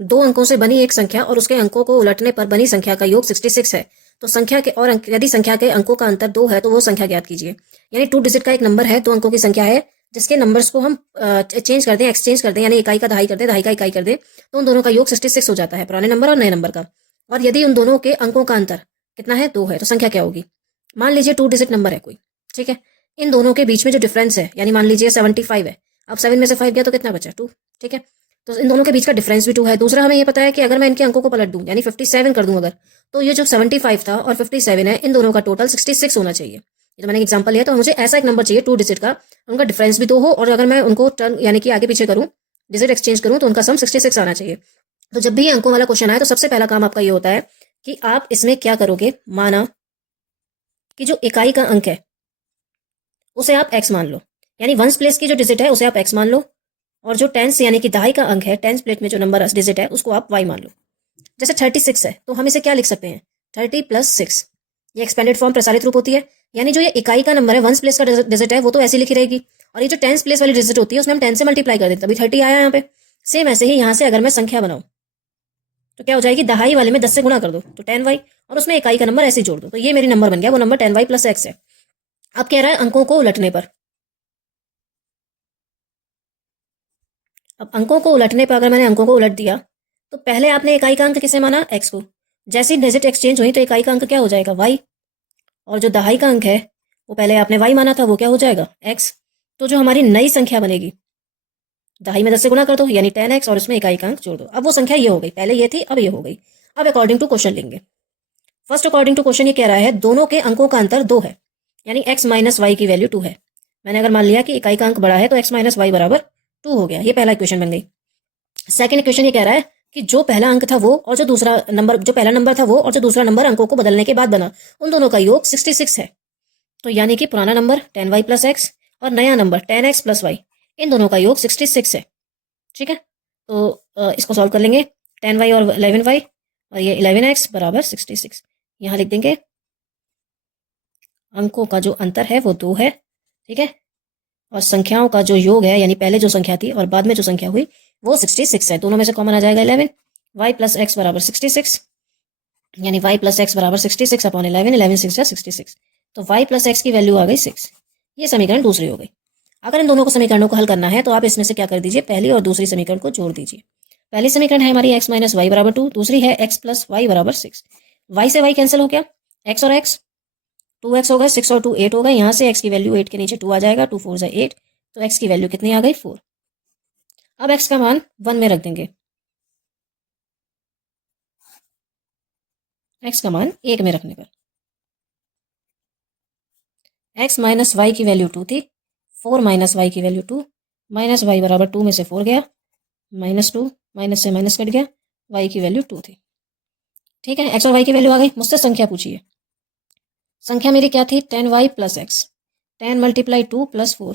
दो अंकों से बनी एक संख्या और उसके अंकों को उलटने पर बनी संख्या का योग 66 है, तो संख्या के और यदि संख्या के अंकों का अंतर 2 है तो वो संख्या ज्ञात कीजिए। यानी 2 डिजिट का एक नंबर है, 2 अंकों की संख्या है, जिसके नंबर्स को हम चेंज कर दें, एक्सचेंज कर दें, यानी इकाई का दहाई कर दें, दहाई का इकाई कर दें, तो उन दोनों का योग 66 हो जाता है, पुराने नंबर और नए नंबर का। और यदि उन दोनों के अंकों का अंतर कितना है, 2 है, तो संख्या क्या होगी। मान लीजिए 2 डिजिट नंबर है कोई, ठीक है। इन दोनों के बीच में जो डिफरेंस है, यानी मान लीजिए 75 है, अब 7 में से 5 गया तो कितना बचा, 2, ठीक है। तो इन दोनों के बीच का डिफरेंस भी 2 है। दूसरा हमें ये पता है कि अगर मैं इनके अंकों को पलट दूं, यानी 57 कर दूं अगर, तो ये जो 75 था और 57 है, इन दोनों का टोटल 66 होना चाहिए। ये तो मैंने एग्जांपल लिया, तो मुझे ऐसा एक नंबर चाहिए 2 डिजिट का, उनका डिफरेंस भी 2 हो, और अगर मैं उनको टर्न यानी कि आगे पीछे करूं, डिजिट एक्सचेंज करूं, तो उनका सम 66 आना चाहिए। तो जब भी ये अंकों वाला क्वेश्चन आए तो सबसे पहला काम आपका ये होता है कि आप इसमें क्या करोगे, माना कि जो इकाई का अंक है उसे आप x मान लो, यानी वंस प्लेस की जो डिजिट है उसे आप x मान लो, और जो टेंस यानी कि दहाई का अंक है, टेंस प्लेस में जो नंबर डिजिट है उसको आप y मान लो। जैसे 36 है तो हम इसे क्या लिख सकते हैं, 30 + 6। ये एक्सपेंडेड फॉर्म प्रसारित रूप होती है, यानी जो ये इकाई का नंबर है, वंस प्लेस का डिजिट है, वो तो ऐसी लिखी रहेगी, और ये जो टेंस प्लेस वाली डिजिट होती है उसमें हम 10 से मल्टीप्लाई कर देते, तभी 30 आया यहाँ पे। सेम ऐसे ही यहाँ से अगर मैं संख्या बनाऊं तो क्या हो जाएगी, दहाई वाले में 10 से गुणा कर दो तो 10y, और उसमें इकाई का नंबर ऐसे ही जोड़ दो, तो ये मेरी नंबर बन गया, वो नंबर 10y + x है। अब कह रहा है अंकों को उलटने पर। अब अंकों को उलटने पर अगर मैंने अंकों को उलट दिया तो पहले आपने इकाई का अंक किसे माना, x को। जैसे ही डिजिट एक्सचेंज हुई तो इकाई का अंक क्या हो जाएगा, y, और जो दहाई का अंक है वो पहले आपने y माना था, वो क्या हो जाएगा, x। तो जो हमारी नई संख्या बनेगी, दहाई में 10 से गुणा कर दो यानी 10x, और उसमें इकाई का अंक जोड़ दो। अब वो संख्या ये हो गई, पहले ये थी अब ये हो गई। अब अकॉर्डिंग टू क्वेश्चन लेंगे। फर्स्ट अकॉर्डिंग टू क्वेश्चन ये कह रहा है दोनों के अंकों का अंतर 2 है, यानी x - y की वैल्यू 2 है। मैंने अगर मान लिया कि इकाई का अंक बड़ा है तो x - y = 2 हो गया, ये पहला इक्वेशन बन गई। सेकंड इक्वेशन ये कह रहा है कि जो पहला अंक था वो और जो दूसरा नंबर, जो पहला नंबर था वो और जो दूसरा नंबर अंकों को बदलने के बाद बना, उन दोनों का योग 66 है। तो यानी कि पुराना नंबर 10y + x और नया नंबर 10x + y, इन दोनों का योग 66 है, ठीक है। तो इसको सॉल्व कर लेंगे, 10y और 11y, और ये 11x = 66। यहाँ लिख देंगे अंकों का जो अंतर है वो 2 है, ठीक है, और संख्याओं का जो योग है, यानी पहले जो संख्या थी और बाद में जो संख्या हुई, वो 66 है। दोनों में से कॉमन आ जाएगा 11, y + x = 66, यानी y + x = 66 अपॉन 11, 11 6 जा 66, तो y + x की वैल्यू आ गई 6। ये समीकरण दूसरी हो गई। अगर इन दोनों को समीकरणों को हल करना है तो आप इसमें से क्या कर दीजिए, पहली और दूसरी समीकरण को जोड़ दीजिए। पहली समीकरण है हमारी x - y = 2, दूसरी है x + y = 6। y से y कैंसिल हो गया, x और x, 2x हो गए, 6 और 2 8 हो गए, यहाँ से x की वैल्यू 8 के नीचे 2 आ जाएगा, 2 4 = 8, तो x की वैल्यू कितनी आ गई, 4। अब x का मान 1 में रख देंगे, x का मान 1 में रखने पर x - y की वैल्यू 2 थी, 4 - y की वैल्यू 2, माइनस y = 2 में से 4 गया, -2, माइनस से माइनस कट गया, y की वैल्यू 2 थी, ठीक है। x और y की वैल्यू आ गई। मुझसे संख्या पूछिए। संख्या मेरी क्या थी, 10y + x, 10 × 2 + 4,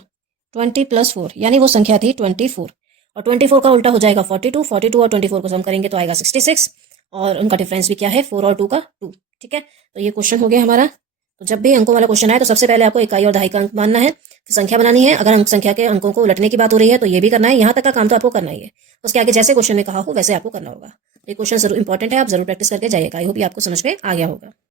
20 + 4, यानी वो संख्या थी 24, और 24 का उल्टा हो जाएगा 42, 42 और 24 को सम करेंगे तो आएगा 66, और उनका डिफरेंस भी क्या है, 4 और 2 का 2, ठीक है। तो ये क्वेश्चन हो गया हमारा। तो जब भी अंकों वाला क्वेश्चन आए तो सबसे पहले आपको इकाई और दहाई का अंक मानना है, फिर संख्या बनानी है। अगर अंक संख्या के अंकों को उलटने की बात हो रही है तो ये भी करना है, यहाँ तक का काम तो आपको करना ही है। उसके आगे जैसे क्वेश्चन में कहा हो वैसे आपको करना होगा। ये क्वेश्चन जरूर इंपॉर्टेंट है, आप जरूर प्रैक्टिस करके जाइएगा। आई होप ये आपको समझ में आ गया होगा।